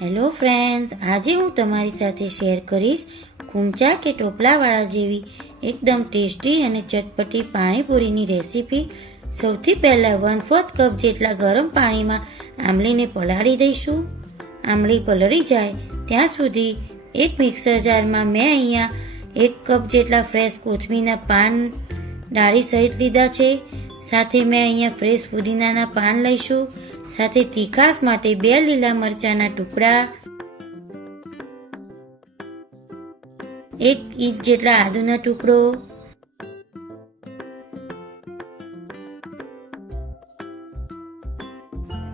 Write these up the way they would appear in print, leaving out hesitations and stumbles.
Hello friends, આજે હું તમારી સાથે શેર કરીશ કુંચા કે ટોપલાવાળા જેવી એકદમ ટેસ્ટી અને ચટપટી પાણીપુરીની રેસીપી। સૌથી પહેલાં 1/4 કપ જેટલા ગરમ પાણીમાં આંબલીને પલાળી દઈશું। આંબલી પલળી જાય ત્યાં સુધી એક મિક્સર જારમાં મેં અહીંયા 1 કપ જેટલા ફ્રેશ કોથમીરના પાન ડાળી સહિત લીધા છે। સાથે મેં અહીંયા ફ્રેશ પુદીનાના પાન લઈશું। સાથે તીખાસ માટે 2 લીલા મરચાના ટુકડા, 1 ઇંચ જેટલા આદુનો ટુકડો,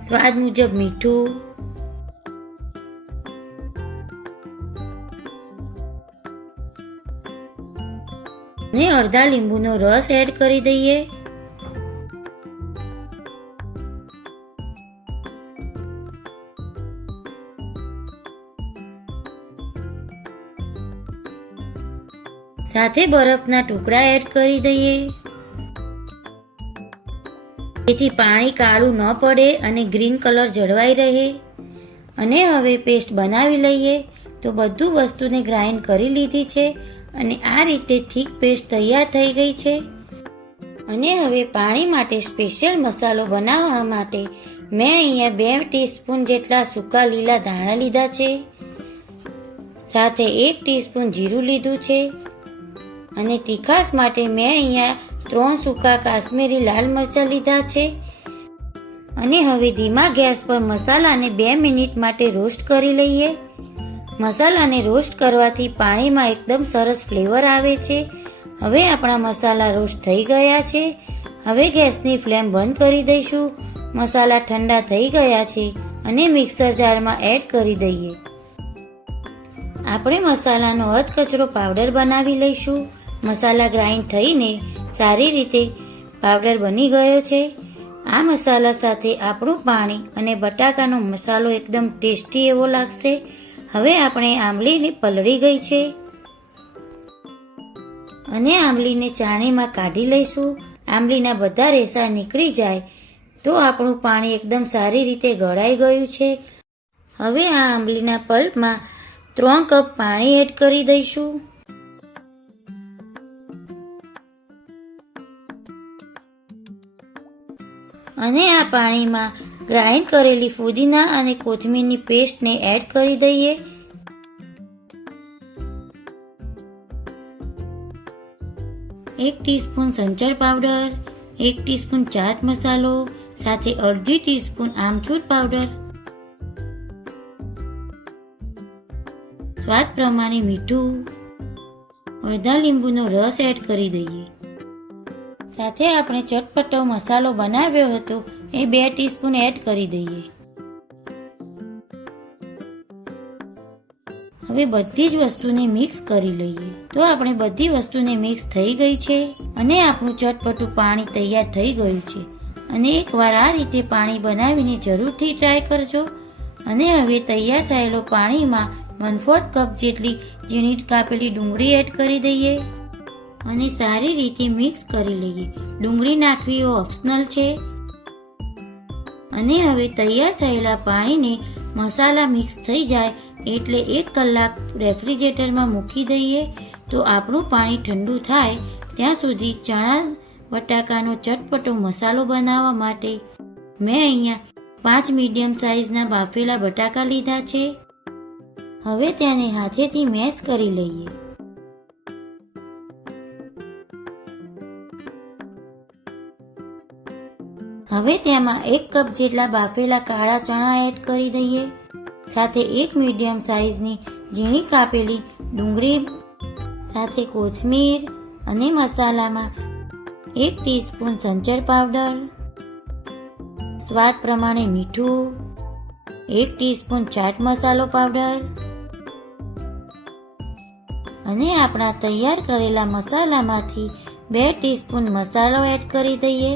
સ્વાદ મુજબ મીઠું, ને અડધા લીંબુનો રસ એડ કરી દઈએ। સાથે બરફના ટુકડા એડ કરી દઈએ જેથી પાણી કાળું ન પડે અને ગ્રીન કલર જળવાઈ રહે। અને હવે પેસ્ટ બનાવી લઈએ। તો બધું વસ્તુને ગ્રાઇન્ડ કરી લીધી છે અને આ રીતે થીક પેસ્ટ તૈયાર થઈ ગઈ છે। અને હવે પાણી માટે સ્પેશિયલ મસાલો બનાવવા માટે મેં અહીંયા 2 ટીસ્પૂન જેટલા સૂકા લીલા ધાણા લીધા છે। સાથે 1 ટીસ્પૂન જીરું લીધું છે। અને તીખાસ માટે મેં અહીંયા 3 સૂકા કાશ્મીરી લાલ મરચાં લીધા છે। અને હવે ધીમા ગેસ પર મસાલાને 2 મિનિટ માટે રોસ્ટ કરી લઈએ। મસાલાને રોસ્ટ કરવાથી પાણીમાં એકદમ સરસ ફ્લેવર આવે છે। હવે આપણા મસાલા રોસ્ટ થઈ ગયા છે। હવે ગેસની ફ્લેમ બંધ કરી દઈશું। મસાલા ઠંડા થઈ ગયા છે અને મિક્સર જારમાં એડ કરી દઈએ। આપણે મસાલાનો અધકચરો પાવડર બનાવી લઈશું। મસાલા ગ્રાઇન્ડ થઈને સારી રીતે પાવડર બની ગયો છે। આ મસાલા સાથે આપણું પાણી અને બટાકાનો મસાલો એકદમ ટેસ્ટી એવો લાગશે। હવે આપણે આંબલી પલળી ગઈ છે અને આંબલીને ચાણીમાં કાઢી લઈશું। આંબલીના બધા રેસા નીકળી જાય તો આપણું પાણી એકદમ સારી રીતે ગળાઈ ગયું છે। હવે આ આંબલીના પલ્પમાં 3 કપ પાણી એડ કરી દઈશું। અને આ પાણીમાં ગ્રાઇન્ડ કરેલી ફુદીના અને કોથમીરની પેસ્ટને એડ કરી દઈએ। એક ટીસ્પૂન સંચર પાવડર, 1 ટીસ્પૂન ચાટ મસાલો, સાથે અડધી ટીસ્પૂન આમચૂર પાવડર, સ્વાદ પ્રમાણે મીઠું, અડધા લીંબુનો રસ એડ કરી દઈએ। સાથે આપણે ચટપટો મસાલો બનાવ્યો હતો એ 2 ટીસ્પૂન એડ કરી દઈએ। હવે બધી જ વસ્તુને મિક્સ કરી લઈએ। તો આપણે બધી વસ્તુને મિક્સ થઈ ગઈ છે અને આપણું ચટપટું પાણી તૈયાર થઈ ગયું છે। અને એકવાર આ રીતે પાણી બનાવીને જરૂરથી ટ્રાય કરજો। અને હવે તૈયાર થયેલો પાણીમાં 1/4 કપ જેટલી ઝીણી કાપેલી ડુંગળી એડ કરી દઈએ અને સારી રીતે મિક્સ કરી લઈએ। ડુંગળી નાખવી એ ઓપ્શનલ છે। અને હવે તૈયાર થયેલા પાણીને મસાલા મિક્સ થઈ જાય એટલે 1 કલાક રેફ્રિજરેટરમાં મૂકી દઈએ। તો આપણું પાણી ઠંડુ થાય ત્યાં સુધી ચણા બટાકાનો ચટપટો મસાલો બનાવવા માટે મેં અહીંયા 5 મીડિયમ સાઇઝના બાફેલા બટાકા લીધા છે। હવે તેને હાથેથી મેશ કરી લઈએ। હવે તેમાં 1 કપ જેટલા બાફેલા કાળા ચણા એડ કરી દઈએ। સાથે 1 મીડિયમ સાઇઝની ઝીણી કાપેલી ડુંગળી, સાથે કોથમીર અને મસાલામાં 1 ટીસ્પૂન સંચર પાવડર, સ્વાદ પ્રમાણે મીઠું, 1 ટીસ્પૂન ચાટ મસાલો પાવડર અને આપણા તૈયાર કરેલા મસાલામાંથી 2 ટીસ્પૂન મસાલો એડ કરી દઈએ।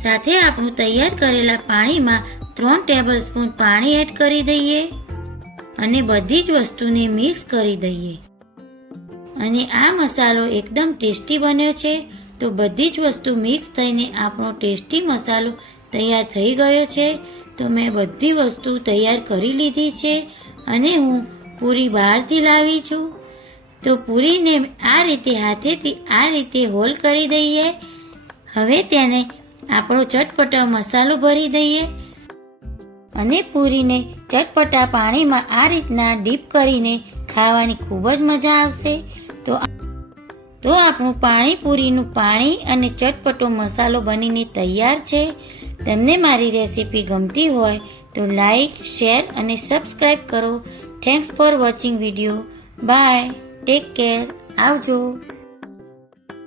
સાથે આપણું તૈયાર કરેલા પાણીમાં 3 ટેબલસ્પૂન પાણી એડ કરી દઈએ અને બધી જ વસ્તુને મિક્સ કરી દઈએ। અને આ મસાલો એકદમ ટેસ્ટી બન્યો છે। તો બધી જ વસ્તુ મિક્સ થઈને આપણો ટેસ્ટી મસાલો તૈયાર થઈ ગયો છે। તો મેં બધી વસ્તુ તૈયાર કરી લીધી છે અને હું પૂરી બહારથી લાવી છું. તો પૂરીને આ રીતે હાથેથી આ રીતે હોલ કરી દઈએ. હવે તેને આપણો ચટપટો મસાલો ભરી દઈએ અને પૂરીને ચટપટા પાણીમાં આ રીતના ડીપ કરીને ખાવાની ખૂબ જ મજા આવશે. તો આપણું પાણીપુરીનું પાણી અને ચટપટો મસાલો બનીને તૈયાર છે. તમને મારી રેસીપી ગમતી હોય તો લાઈક, શેર અને સબસ્ક્રાઈબ કરો. Thanks for watching video. Bye. Take care. આવજો.